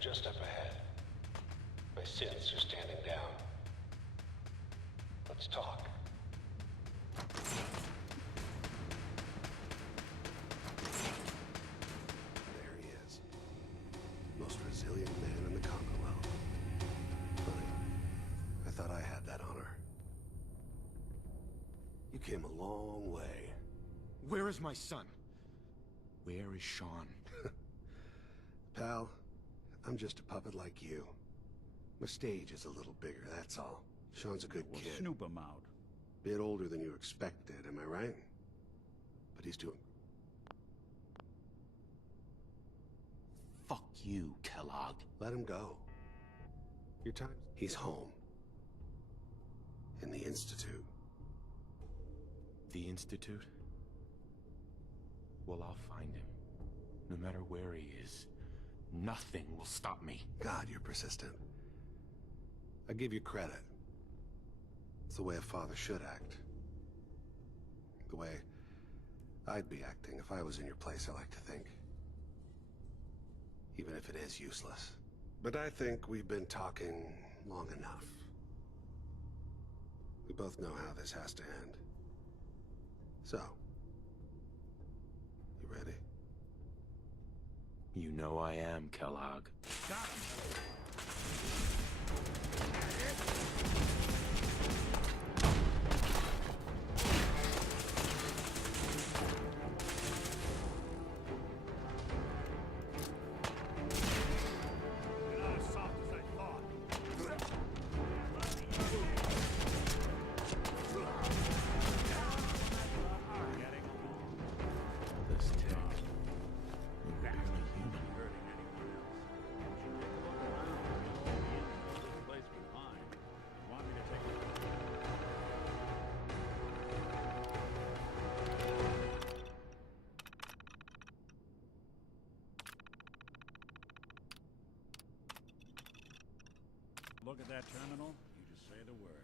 just up ahead. My synths are standing down. Let's talk. There he is. Most resilient man in the Commonwealth. Funny. I thought I had that honor. You came a long way. Where is my son? Where is Sean? Pal, I'm just a puppet like you. My stage is a little bigger, that's all. Sean's a good We'll kid. snoop him out. Bit older than you expected, am I right? But he's doing... Fuck you, Kellogg. Let him go. Your time... He's home. In the Institute. The Institute? Well, I'll find him. No matter where he is. Nothing will stop me. God, you're persistent. I give you credit. It's the way a father should act. The way I'd be acting if I was in your place, I like to think. Even if it is useless. But I think we've been talking long enough. We both know how this has to end. So, you ready? You know I am, Kellogg. Got him! Look at that terminal, you just say the word.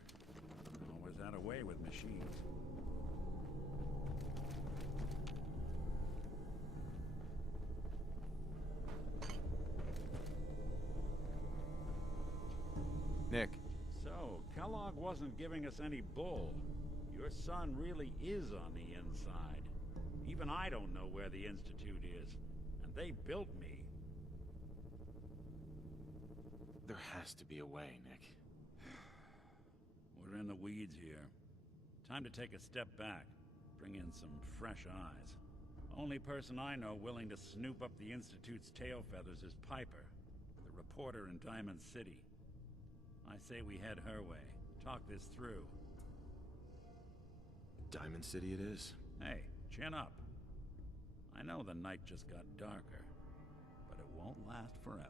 Always had a way with machines. Nick. So, Kellogg wasn't giving us any bull. Your son really is on the inside. Even I don't know where the Institute is. And they built me. There has to be a way, Nick. We're in the weeds here. Time to take a step back. Bring in some fresh eyes. Only person I know willing to snoop up the Institute's tail feathers is Piper, the reporter in Diamond City. I say we head her way. Talk this through. Diamond City it is. Hey, chin up. I know the night just got darker, but it won't last forever.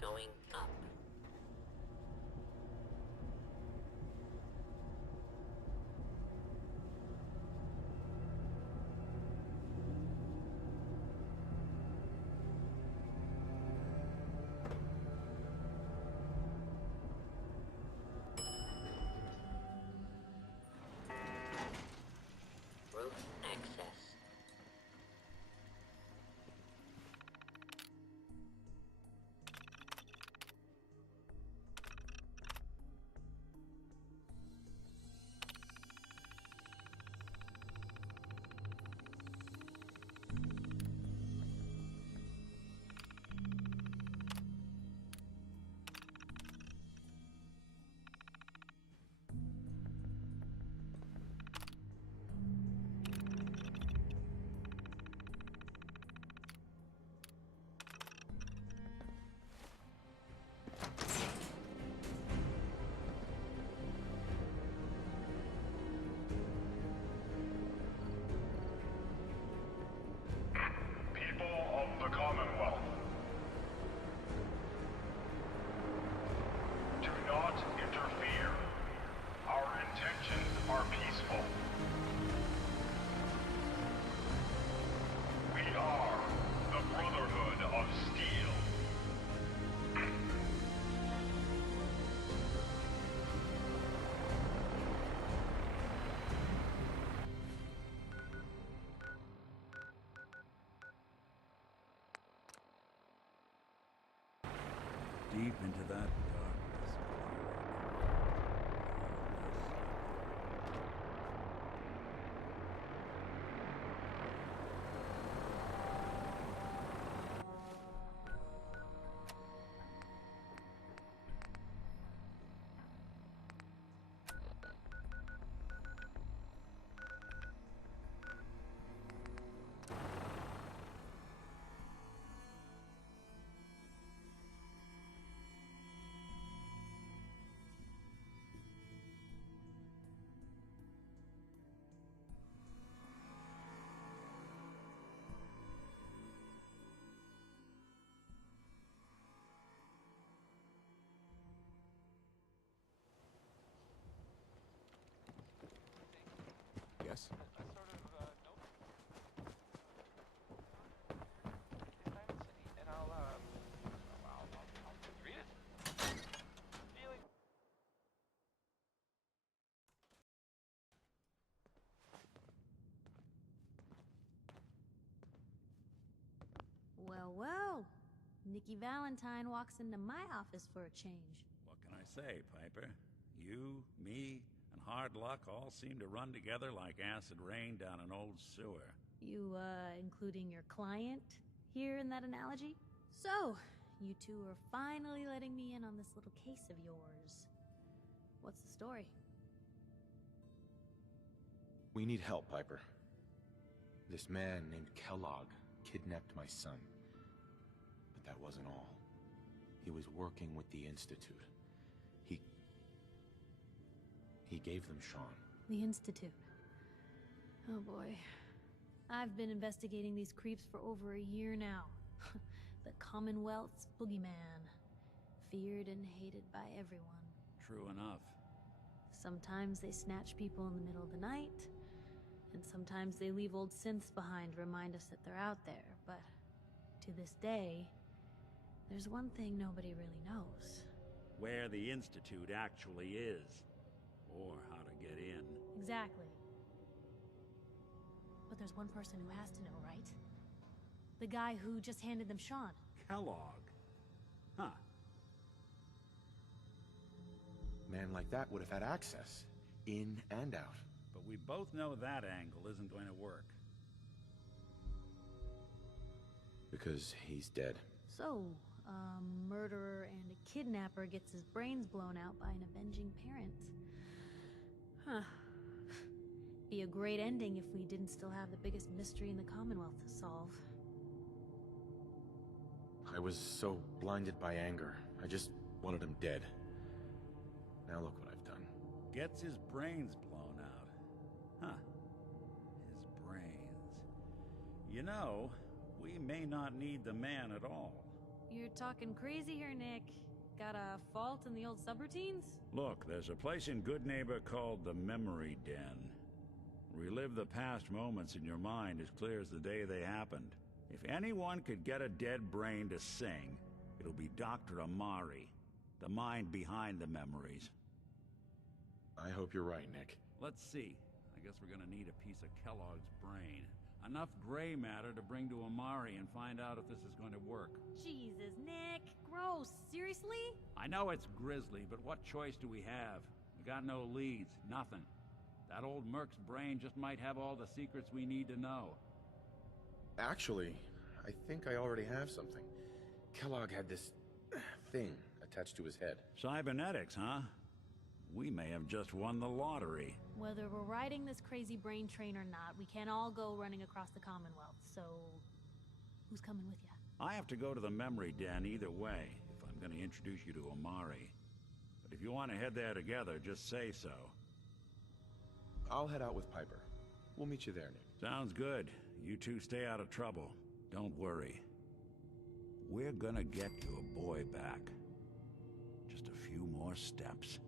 Going up. Deep into that darkness. Yes? And I'll read it. Feeling. Well, well. Nikki Valentine walks into my office for a change. What can I say, Piper? You, me, and hard luck all seem to run together like acid rain down an old sewer. You, including your client here in that analogy? So, you two are finally letting me in on this little case of yours. What's the story? We need help, Piper. This man named Kellogg kidnapped my son. But that wasn't all. He was working with the Institute. He gave them Sean. The Institute. Oh boy. I've been investigating these creeps for over a year now. The Commonwealth's boogeyman. Feared and hated by everyone. True enough. Sometimes they snatch people in the middle of the night, and sometimes they leave old synths behind to remind us that they're out there, but to this day, there's one thing nobody really knows. Where the Institute actually is. Or how to get in. Exactly. But there's one person who has to know, right? The guy who just handed them Sean. Kellogg. Huh. Man like that would have had access. In and out. But we both know that angle isn't going to work. Because he's dead. So, a murderer and a kidnapper gets his brains blown out by an avenging parent. Huh. Be a great ending if we didn't still have the biggest mystery in the Commonwealth to solve. I was so blinded by anger. I just wanted him dead. Now look what I've done. Gets his brains blown out. Huh. His brains. You know, we may not need the man at all. You're talking crazy here, Nick. Got a fault in the old subroutines? Look, there's a place in Goodneighbor called the Memory Den. Relive the past moments in your mind as clear as the day they happened. If anyone could get a dead brain to sing, it'll be Dr. Amari, the mind behind the memories. I hope you're right, Nick. Let's see. I guess we're gonna need a piece of Kellogg's brain. Enough gray matter to bring to Amari and find out if this is going to work. Jesus, Nick. Gross. Seriously? I know it's grisly, but what choice do we have? We got no leads, nothing. That old Merc's brain just might have all the secrets we need to know. Actually, I think I already have something. Kellogg had this thing attached to his head. Cybernetics, huh? We may have just won the lottery. Whether we're riding this crazy brain train or not, we can't all go running across the Commonwealth, so... who's coming with you? I have to go to the Memory Den either way, if I'm gonna introduce you to Amari. But if you want to head there together, just say so. I'll head out with Piper. We'll meet you there, Nick. Sounds good. You two stay out of trouble. Don't worry. We're gonna get your boy back. Just a few more steps.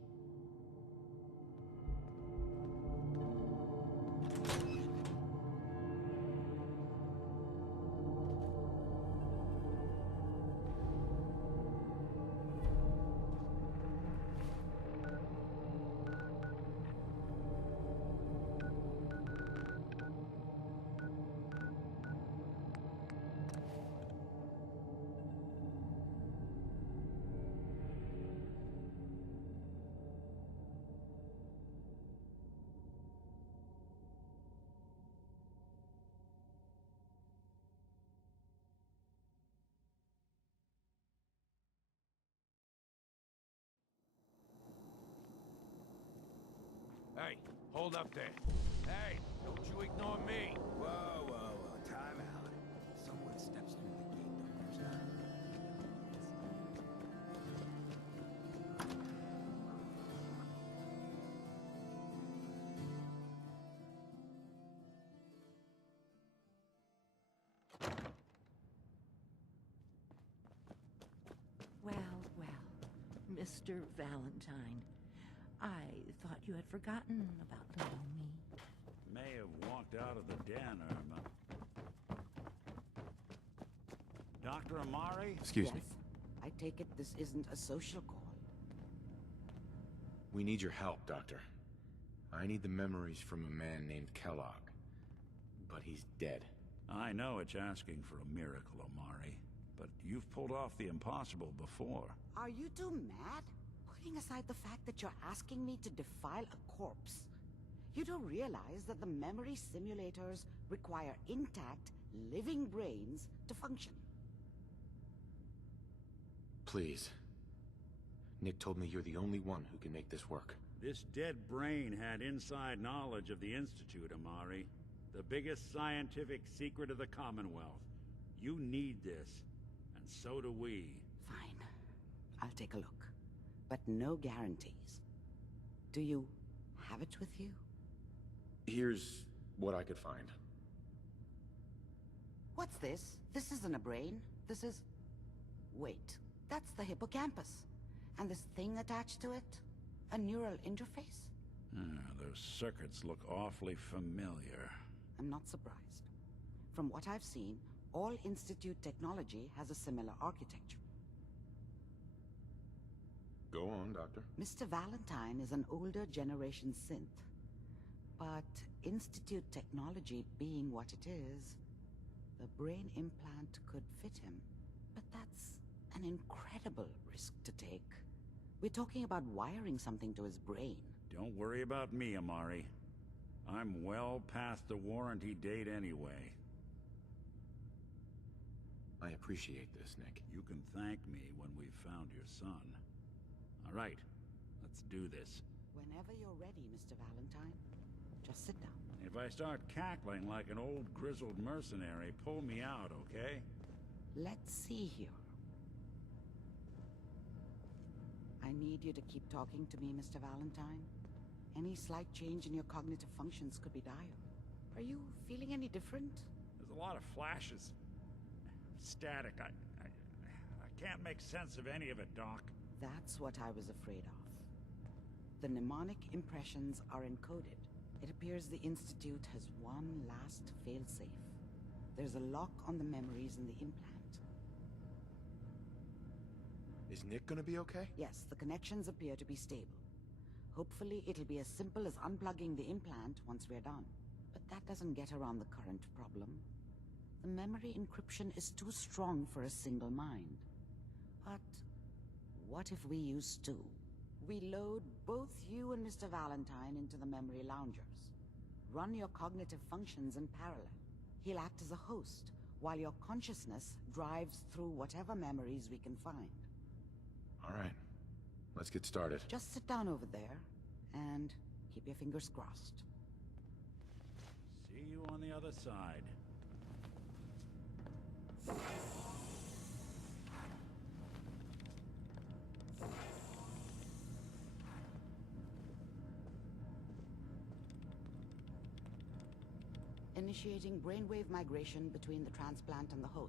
Hold up there. Hey, don't you ignore me. Whoa, whoa, whoa. Time out. Someone steps through the gate the first time. Well, well, Mr. Valentine. I thought you had forgotten about little me. May have walked out of the den, Irma. Dr. Amari? Excuse Yes. me. I take it this isn't a social call. We need your help, Doctor. I need the memories from a man named Kellogg. But he's dead. I know it's asking for a miracle, Amari, but you've pulled off the impossible before. Are you two mad? Putting aside the fact that you're asking me to defile a corpse, you don't realize that the memory simulators require intact, living brains to function. Please. Nick told me you're the only one who can make this work. This dead brain had inside knowledge of the Institute, Amari. The biggest scientific secret of the Commonwealth. You need this, and so do we. Fine. I'll take a look. But no guarantees. Do you have it with you? Here's what I could find. What's this? This isn't a brain. This is... Wait. That's the hippocampus. And this thing attached to it? A neural interface? Those circuits look awfully familiar. I'm not surprised. From what I've seen, all Institute technology has a similar architecture. Go on, Doctor. Mr. Valentine is an older generation synth. But Institute technology being what it is, the brain implant could fit him. But that's an incredible risk to take. We're talking about wiring something to his brain. Don't worry about me, Amari. I'm well past the warranty date anyway. I appreciate this, Nick. You can thank me when we've found your son. All right, let's do this. Whenever you're ready, Mr. Valentine, just sit down. If I start cackling like an old grizzled mercenary, pull me out, okay? Let's see here. I need you to keep talking to me, Mr. Valentine. Any slight change in your cognitive functions could be dire. Are you feeling any different? There's a lot of flashes. Static. I can't make sense of any of it, Doc. That's what I was afraid of. The mnemonic impressions are encoded. It appears the Institute has one last failsafe. There's a lock on the memories in the implant. Is Nick gonna be okay? Yes, the connections appear to be stable. Hopefully it'll be as simple as unplugging the implant once we're done. But that doesn't get around the current problem. The memory encryption is too strong for a single mind. But what if we use two? We load both you and Mr. Valentine into the memory loungers. Run your cognitive functions in parallel. He'll act as a host, while your consciousness drives through whatever memories we can find. All right. Let's get started. Just sit down over there, and keep your fingers crossed. See you on the other side. Initiating brainwave migration between the transplant and the host.